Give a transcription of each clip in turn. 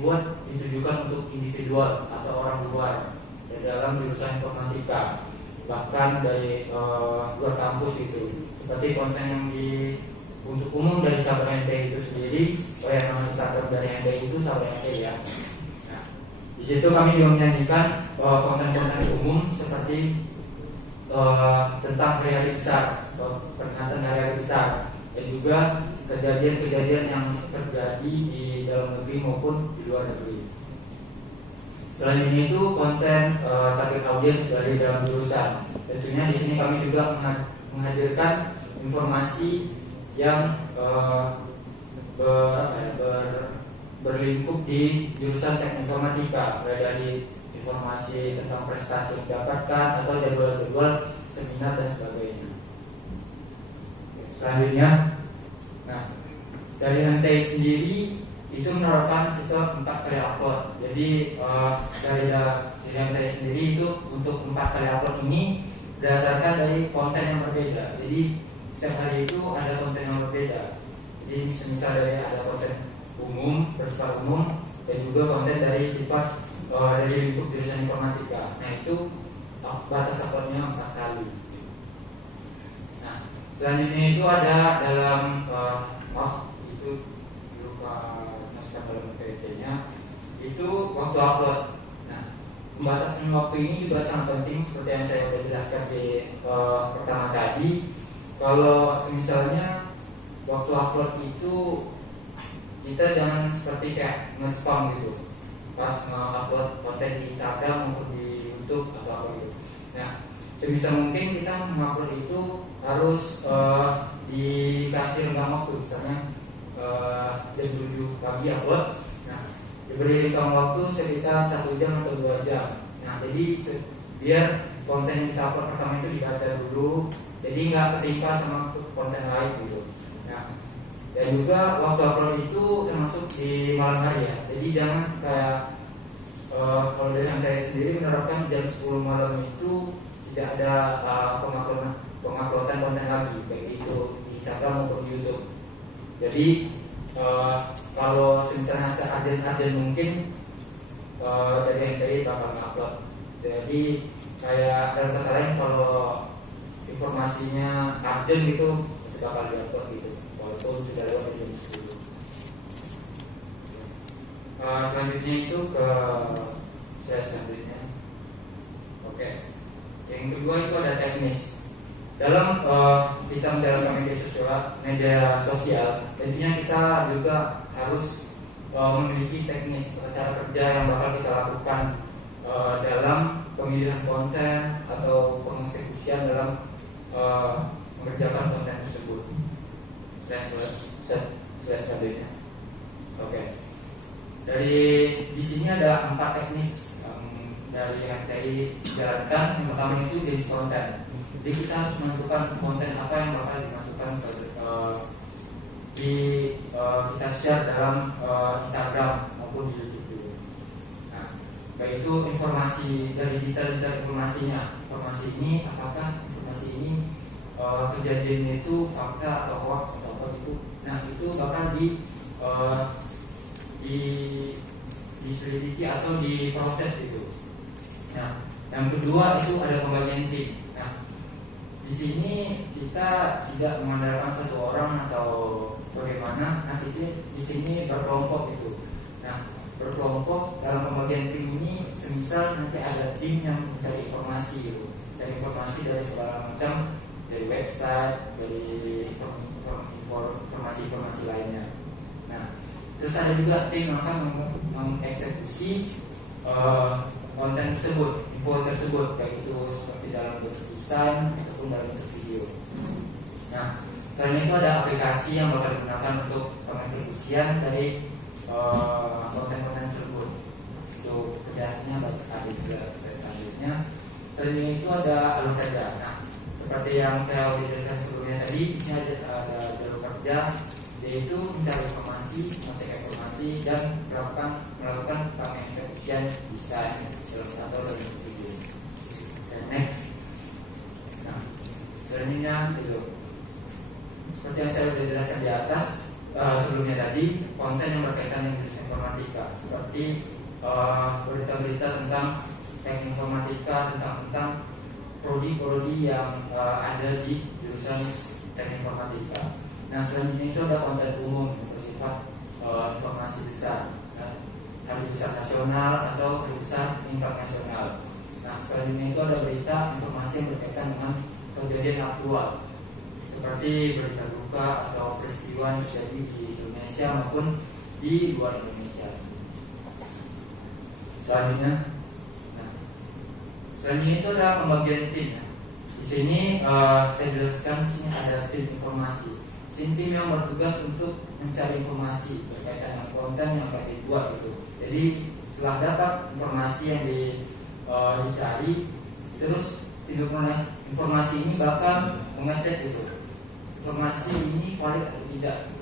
dibuat ditujukan untuk individual atau orang luar dari dalam jurusan informatika, bahkan dari luar kampus itu, seperti konten yang untuk umum dari Sahabat MTI itu sendiri. Yang nama Instagram dari MTI itu Sahabat MTI ya. Nah, di situ kami juga menyanyikan konten-konten umum seperti tentang hari-hari besar, peringatan hari-hari besar, dan juga kejadian-kejadian yang terjadi di dalam negeri maupun di luar negeri. Selanjutnya itu konten target audiens dari dalam jurusan. Tentunya di sini kami juga menghadirkan informasi yang berlingkup di jurusan teknik informatika, mulai dari informasi tentang prestasi yang didapatkan atau jadwal-jadwal seminar dan sebagainya. Selanjutnya, nah dari MTI sendiri itu menerapkan sistem 4 kali upload. Jadi dari MTI sendiri itu untuk 4 kali upload ini berdasarkan dari konten yang berbeda. Jadi setiap hari itu ada konten yang berbeda. Jadi misal dari ada konten umum, bersifat umum, dan juga konten dari sifat dari lingkup jurusan informatika. Nah itu batas uploadnya 4 kali. Nah selanjutnya itu ada dalam itu berupa naskah dalam PPT-nya itu waktu upload. Nah pembatasan waktu ini juga sangat penting seperti yang saya sudah jelaskan di pertama tadi. Kalau misalnya waktu upload itu kita jangan seperti kayak nge-spam gitu pas nge-upload konten di Instagram maupun di YouTube atau apa gitu. Nah sebisa mungkin kita mengupload itu harus dikasih rentang waktu, misalnya jam 7 pagi upload. Nah diberi rentang waktu sekitar 1 jam atau 2 jam. Nah jadi biar konten yang kita upload pertama itu dibaca dulu, jadi nggak ketimpa sama konten lain gitu. Nah dan juga waktu upload itu termasuk di malam hari ya. Jadi jangan kayak kalau dari MTI sendiri menerapkan jam 10 malam itu tidak ada penguploadan konten lagi, baik itu di Instagram maupun di YouTube. Jadi kalau misalnya searjen mungkin dari MTI bakal upload. Jadi kayak dalam kata lain kalau informasinya urgent gitu pasti bakal diupload gitu, walaupun sudah lewat jam 10. Selanjutnya itu ke slide selanjutnya. Oke. Yang kedua itu ada teknis. Dalam kita menjalankan media sosial, tentunya kita juga harus memiliki teknis cara kerja yang bakal kita lakukan dalam pemilihan konten atau pengeksekusian dalam mengerjakan konten tersebut. Slide selanjutnya. Oke. Dari di sini ada 4 teknis dari MTI dijalankan. Yang pertama itu jenis konten. Jadi kita harus menentukan konten apa yang bakal dimasukkan kita share dalam Instagram maupun di YouTube. Nah, baik itu informasi dari detail-detail informasinya. Informasi ini apakah informasi ini kejadian itu fakta atau hoax atau apa itu. Nah itu bakal diselidiki atau diproses itu. Nah yang kedua itu ada pembagian tim. Nah di sini kita tidak mengandalkan satu orang atau bagaimana. Nah itu di sini berkelompok itu. Nah berkelompok dalam pembagian tim ini, semisal nanti ada tim yang mencari informasi gitu, cari informasi dari segala macam, dari website, dari informasi lainnya. Nah terus ada juga tim yang akan mengeksekusi konten tersebut, info tersebut, baik itu seperti dalam bentuk desain ataupun dalam bentuk video. Nah, selain itu ada aplikasi yang bakal digunakan untuk pengeksekusian dari konten-konten tersebut. Untuk penjelasannya ada di slide selanjutnya. Selanjutnya itu ada alur kerja. Nah, seperti yang saya udah jelaskan sebelumnya tadi, di sini ada jalur kerja, yaitu mencari informasi, mengecek informasi, dan melakukan pengeksekusian desain atau dalam video. Dan next, nah selanjutnya itu seperti yang saya sudah jelaskan di atas sebelumnya tadi, konten yang berkaitan dengan jurusan informatika, seperti berita-berita tentang teknik informatika, tentang prodi-prodi yang ada di jurusan teknik informatika. Nah, selanjutnya itu ada konten umum yang bersifat informasi besar, hari besar nasional atau hari besar internasional. Nah, selanjutnya itu ada berita informasi yang berkaitan dengan kejadian aktual, seperti berita duka atau peristiwa yang terjadi di Indonesia maupun di luar Indonesia. Selanjutnya itu ada pembagian tim. Di sini saya jelaskan di sini ada tim informasi. Tim yang bertugas untuk mencari informasi berkaitan dengan konten yang akan dibuat itu. Jadi setelah dapat informasi yang dicari, terus tim informasi ini bakal mengecek itu informasi ini valid atau tidak.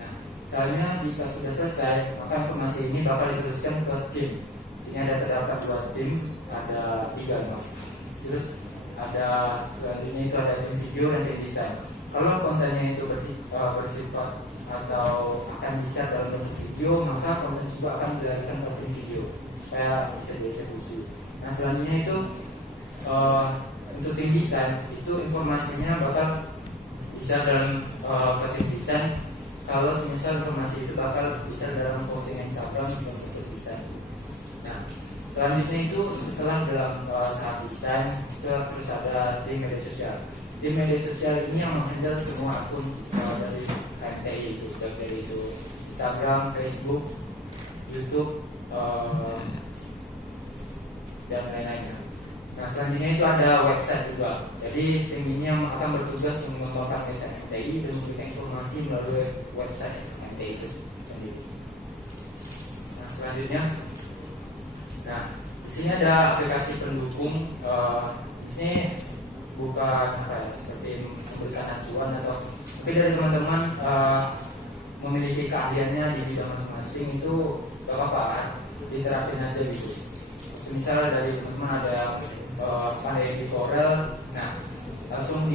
Nah, misalnya jika sudah selesai, maka informasi ini bakal diteruskan ke tim. Ini ada terdapat 2 tim, ada 3 bang. Terus ada selanjutnya itu ada tim video dan tim desain. Kalau kontennya itu bersifat atau akan bisa dalam bentuk video, maka konten juga akan dilarikan ke tim video supaya bisa dieksekusi. Nah, selanjutnya itu untuk tim desain itu informasinya bakal bisa dalam tim desain. Kalau misal informasi itu bakal bisa dalam posting Instagram untuk desain. Nah, selanjutnya itu setelah dalam tahap desain, terus ada tim media sosial. Tim media sosial ini yang menghandle semua akun dari HMTI itu, dari itu Instagram, Facebook, YouTube, dan lain-lainnya. Nah, selanjutnya itu ada website juga. Jadi tim ini yang akan bertugas mengembangkan website HMTI dan memberikan informasi melalui website HMTI itu sendiri. Nah, selanjutnya, di sini ada aplikasi pendukung. Di sini bukan seperti memberikan acuan atau mungkin dari teman-teman memiliki keahliannya di bidang masing-masing, itu gak apa-apa, diterapin aja gitu. Misal dari teman-teman ada pandai di Corel, nah langsung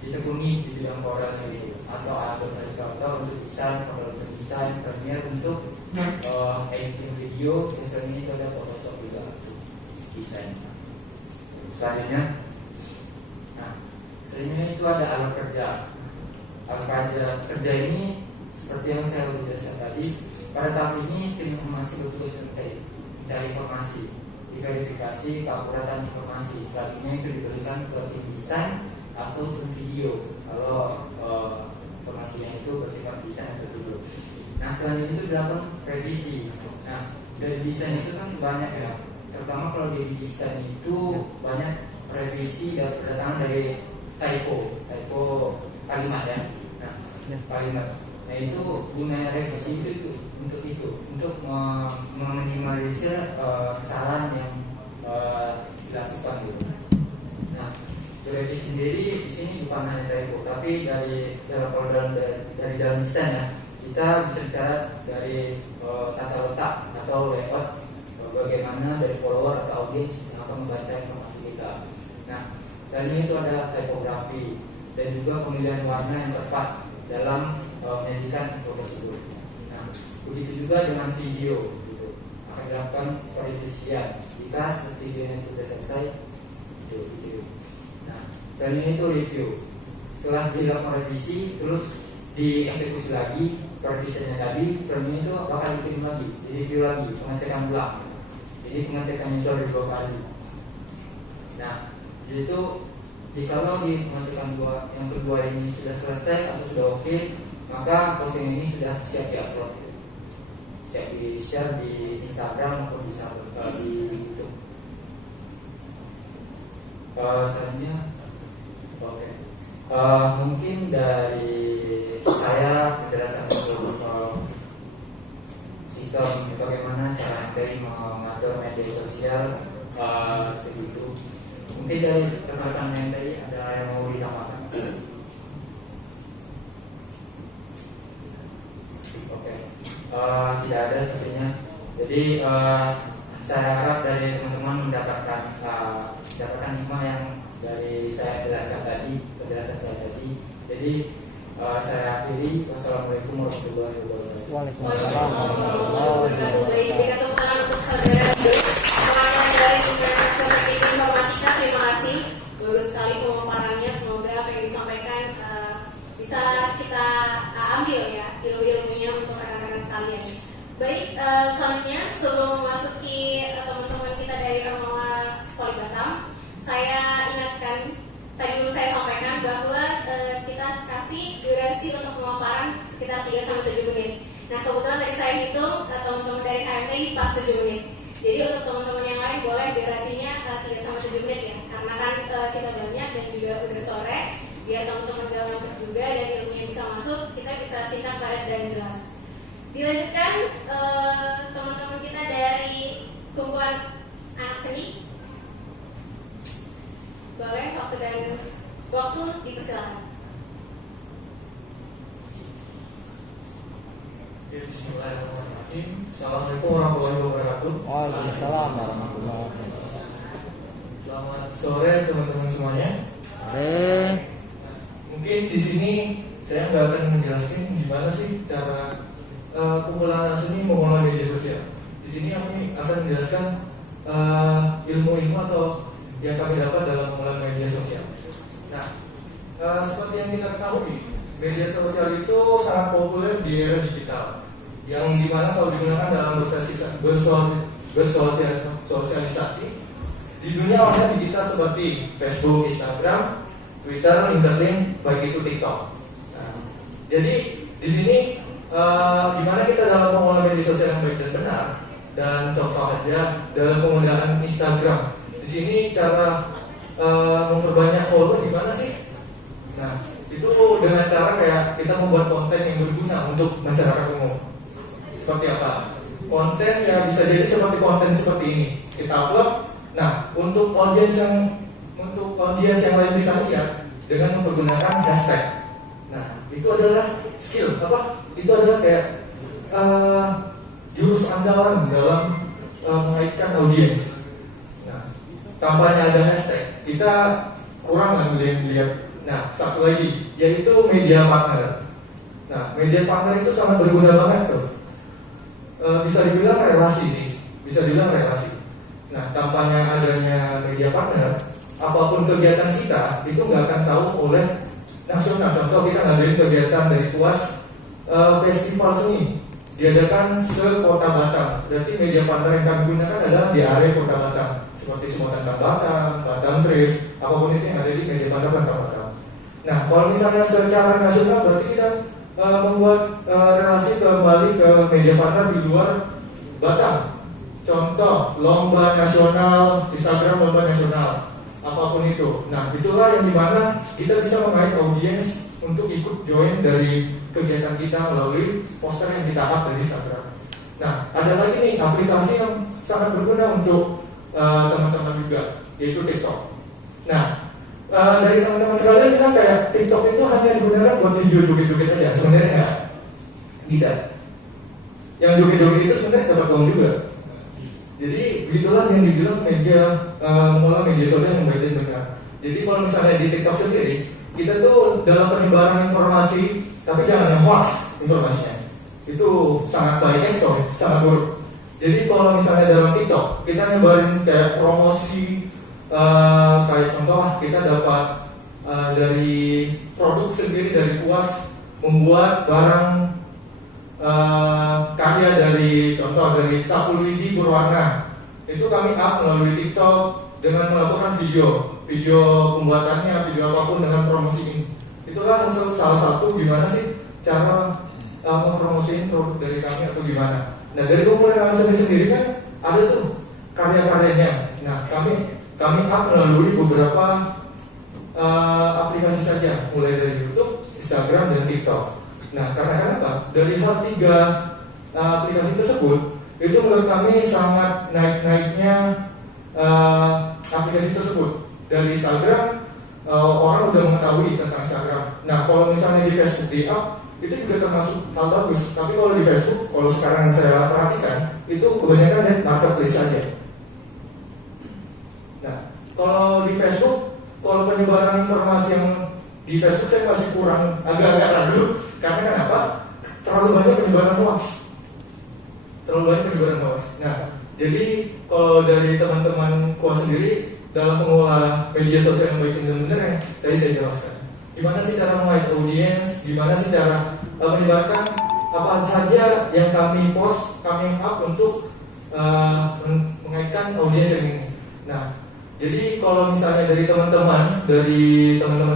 ditekuni di bidang Corelnya gitu, atau Adobe Illustrator untuk desain, Photoshop desain, Premiere untuk editing video, misalnya itu ada Photoshop juga untuk desain. Selanjutnya itu ada alat kerja. Alat kerja ini seperti yang saya sudah jelaskan tadi. Pada tahap ini tim informasi bertugas mencari informasi, diverifikasi keakuratan informasi. Selanjutnya itu diberikan ke tim desain atau tim video kalau informasinya itu bersifat desain atau video. Nah, selanjutnya itu dilakukan revisi. Nah, dari desain itu kan banyak ya. Terutama kalau di desain itu banyak revisi dan berdatangan dari typo kalimat ya. Nah, kalimat. Nah, itu gunanya revisi itu untuk meminimalisir kesalahan yang dilakukan gitu. Nah, revisi sendiri di sini bukan hanya typo, tapi dari dalam desain ya, kita bisa bicara dari tata letak atau layout, bagaimana dari follower atau audiens yang akan membaca informasi kita. Nah, selanjutnya itu ada tipografi dan juga pemilihan warna yang tepat dalam menyajikan info tersebut. Nah, begitu juga dengan video, gitu. Akan dilakukan perevisian. Jika videonya sudah selesai, video. Nah, selanjutnya itu review. Setelah dilakukan revisi, terus dieksekusi lagi, perevisiannya tadi, selanjutnya itu bakal dikirim lagi, di review lagi, pengecekan ulang. Jadi pengecekan itu ada 2 kali. Nah, itu jikalau di pengecekan yang kedua ini sudah selesai atau sudah oke, maka posting ini sudah siap diupload, siap di share di Instagram maupun bisa di YouTube. Selanjutnya, mungkin dari saya penjelasan untuk sistem bagaimana cara dari mengatur media sosial segitu. Mungkin dari rekan-rekan yang tadi ada yang mau ditambahkan? Oke. Tidak ada sepertinya. Jadi saya harap dari teman-teman mendapatkan hikmah yang dari saya jelaskan tadi, penjelasan saya tadi. Jadi saya akhiri. Wassalamualaikum warahmatullahi wabarakatuh. Waalaikumsalam warahmatullahi wabarakatuh. Baik, dikatakan tangan untuk saudara pengamat dari Informatika Informatika. Terima kasih, bagus sekali pemaparannya. Semoga apa yang disampaikan bisa kita ambil ya ilmu-ilmunya untuk rekan-rekan sekalian. Baik, selanjutnya sebelum memasuki teman-teman kita dari Ormawa Poli Batam, saya ingatkan tadi dulu saya sampaikan bahwa kita kasih durasi untuk pemaparan sekitar 3-7 menit. Nah, kebetulan tadi saya hitung teman-teman dari KMTI pas 7 menit. Jadi untuk teman-teman yang lain boleh durasinya 3-7 menit ya, karena kan kita banyak dan juga udah sore, biar teman-teman gak ngantuk juga dan ilmunya bisa masuk, kita bisa singkat, padat dan jelas. Dilanjutkan teman-teman kita dari kumpulan anak seni. Boleh waktu dipersilakan. Bismillahirrahmanirrahim. Assalamualaikum warahmatullahi wabarakatuh. Waalaikumsalam warahmatullahi wabarakatuh. Selamat sore teman-teman semuanya. Mungkin di sini saya nggak akan menjelaskan gimana sih cara kumpulan anak seni mengolah media sosial. Di sini kami akan menjelaskan ilmu-ilmu atau yang kami dapat dalam mengolah media sosial. Nah, seperti yang kita ketahui, media sosial itu sangat populer di era digital, yang dimana selalu digunakan dalam bersosialisasi di dunia online digital seperti Facebook, Instagram, Twitter, LinkedIn, baik itu TikTok. Nah, jadi di sini gimana kita dalam mengolah media sosial yang baik dan benar, dan contoh aja dalam penggunaan Instagram. Di sini cara memperbanyak follower gimana sih? Nah, itu dengan cara kayak kita membuat konten yang berguna untuk masyarakat umum. Seperti apa? Konten yang bisa jadi seperti konten seperti ini kita upload. Nah, untuk audiens yang lain bisa lihat dengan mempergunakan hashtag. Nah, itu adalah skill apa? Itu adalah kayak jurus andalan dalam mengaitkan audiens. Nah, tanpanya ada hashtag kita kurang lihat. Nah, satu lagi yaitu media partner. Nah, media partner itu sangat berguna banget tuh. Bisa dibilang relasi sih, bisa dibilang relasi. Nah, tanpanya adanya media partner, apapun kegiatan kita itu nggak akan tahu oleh nasional. Contoh kita ngadain kegiatan dari PUAS, festival seni diadakan se-Kota Batam. Berarti media partner yang kami gunakan adalah di area Kota Batam, seperti Semotan Batam, Batam Tris, apapun itu yang ada di media partner Kota Batam. Nah, kalau misalnya secara nasional berarti kita membuat relasi kembali ke media partner di luar Batam. Contoh lomba nasional, Instagram lomba nasional, apapun itu. Nah, itulah yang dimana kita bisa mengait audiens untuk ikut join dari kegiatan kita melalui poster yang kita up dari Instagram. Nah, ada lagi nih aplikasi yang sangat berguna untuk teman-teman juga, yaitu TikTok. Nah, dari teman-teman sekalian bilang kayak TikTok itu hanya digunakan buat video joget-joget aja. Sebenarnya tidak. Yang joget-joget itu sebenarnya dapat uang juga. Jadi begitulah yang dibilang media mengolah media sosial yang baik dan benar. Jadi kalau misalnya di TikTok sendiri, kita tuh dalam penyebaran informasi, tapi jangan yang hoax informasinya. Itu sangat baik, sangat buruk. Jadi kalau misalnya dalam TikTok kita nyebarin kayak promosi, kayak contoh kita dapat dari produk sendiri dari PUAS membuat barang karya dari contoh dari sapu lidi berwarna, itu kami up melalui TikTok dengan melakukan video pembuatannya, video apapun dengan promosi ini. Itulah salah satu gimana sih cara mempromosiin produk dari kami atau gimana. Nah, dari kumpulan anak sendiri kan ada tuh karya-karyanya. Nah, kami up melalui beberapa aplikasi saja, mulai dari YouTube, Instagram, dan TikTok. Nah, karena kenapa? Dari hal 3 aplikasi tersebut, itu menurut kami sangat naik-naiknya aplikasi tersebut. Dari Instagram, orang udah mengetahui tentang Instagram. Nah, kalau misalnya di Facebook di up, itu juga termasuk hal bagus. Tapi kalau di Facebook, kalau sekarang yang saya perhatikan, itu kebanyakan dari marketplace saja. Nah, kalau di Facebook, kalau penyebaran informasi yang di Facebook saya masih kurang, agak-agak ragu. Karena kenapa? Terlalu banyak penyebaran hoax. Nah, jadi kalau dari teman-teman kuas sendiri dalam mengolah media sosial yang baik dan benar yang tadi saya jelaskan. Gimana sih cara meng-hide audience? Gimana sih cara menyebarkan apa saja yang kami post, kami up untuk mengaitkan audiens yang ini. Nah, jadi kalau misalnya dari teman-teman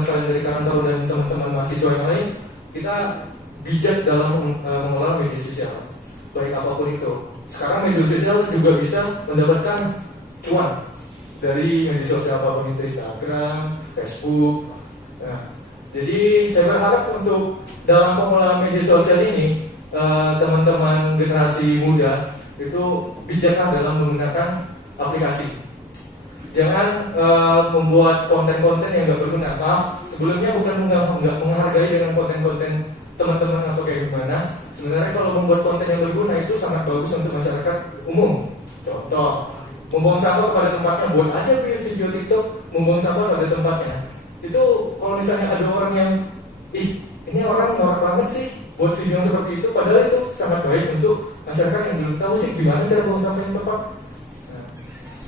sekalian dari kantor dan teman-teman mahasiswa yang lain, kita bijak dalam mengelola media sosial, baik apapun itu. Sekarang media sosial juga bisa mendapatkan cuan dari media sosial apapun itu, Instagram, Facebook. Nah, jadi saya berharap untuk dalam pengelolaan media sosial ini teman-teman generasi muda itu bijaklah dalam menggunakan aplikasi. Jangan membuat konten-konten yang nggak berguna. Sebelumnya bukan nggak menghargai dengan konten-konten teman-teman atau kayak gimana. Sebenarnya kalau membuat konten yang berguna itu sangat bagus untuk masyarakat umum. Contoh, membuang sampah pada tempatnya, buat aja video TikTok membuang sampah pada tempatnya. Itu kalau misalnya ada orang yang, ini orang norak banget sih buat video yang seperti itu, padahal itu sangat baik untuk masyarakat yang belum tahu sih gimana cara buang sampah yang tepat. Nah,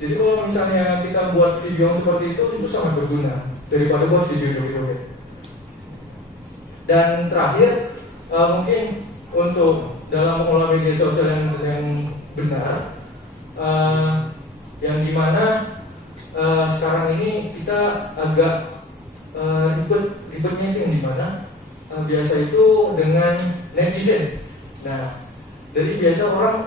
jadi kalau misalnya kita buat video yang seperti itu sangat berguna daripada buat video-video. Dan terakhir, mungkin untuk dalam mengolah media sosial yang benar, yang dimana sekarang ini kita agak ribetnya itu yang dimana biasa itu dengan netizen. Nah, jadi biasa orang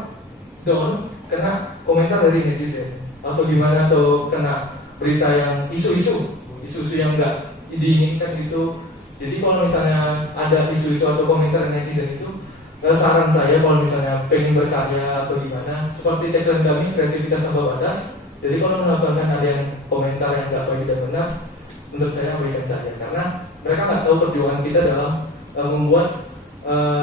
down kena komentar dari netizen atau gimana, atau kena berita yang isu-isu yang enggak diinginkan gitu. Jadi kalau misalnya ada isu-isu atau komentar netizen itu, saran saya kalau misalnya pengen berkarya atau gimana, seperti tagline kami, kreativitas tanpa batas. Jadi kalau melakukan ada yang komentar yang enggak baik dan benar, menurut saya abaikan saja, karena mereka nggak tahu perjuangan kita dalam membuat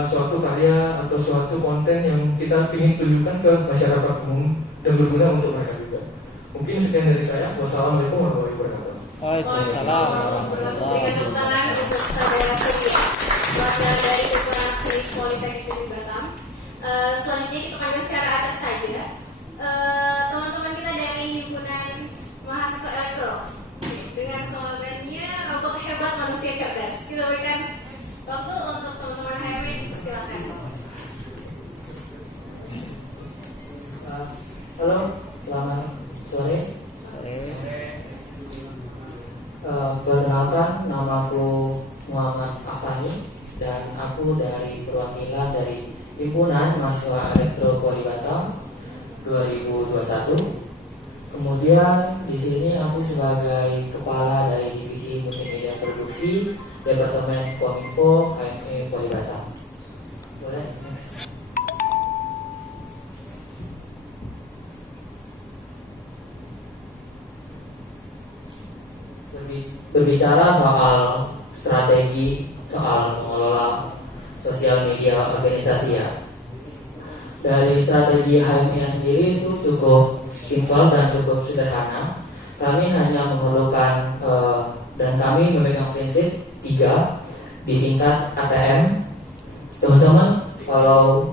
suatu karya atau suatu konten yang kita ingin tunjukkan ke masyarakat umum dan berguna untuk mereka juga. Mungkin sekian dari saya. Wassalamualaikum warahmatullahi wabarakatuh. Waalaikumsalam warahmatullahi Berikan tepuk tangan untuk saudara Setia, wakil dari Ketua Seni Politeknik Negeri Batam. Selanjutnya kita panggil secara acak saja teman-teman kita dari himpunan mahasiswa elektro dengan slogannya robot hebat manusia cerdas. Kita berikan waktu untuk teman-teman HMW, silakan. Halo, selamat sore. Perkenalkan, namaku Muhammad Afani dan aku dari perwakilan dari Himpunan Mahasiswa Elektro Poli Batam 2021. Kemudian di sini aku sebagai kepala dari divisi multimedia produksi Departemen Kominfo HME Poli Batam. Boleh? Next. Berbicara soal strategi soal mengelola sosial media organisasi ya. Dari strategi HMI sendiri itu cukup simpel dan cukup sederhana. Kami hanya memerlukan dan kami memegang prinsip 3, disingkat ATM. Teman-teman, kalau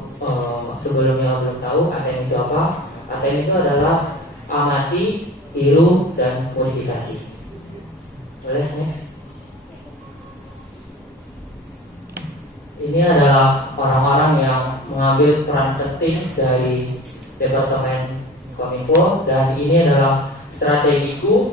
sebelumnya belum tahu ATM itu apa? ATM itu adalah amati, tiru, dan modifikasi. Boleh next. Ini adalah orang-orang yang mengambil peran penting dari Departemen Kominfo, dan ini adalah strategiku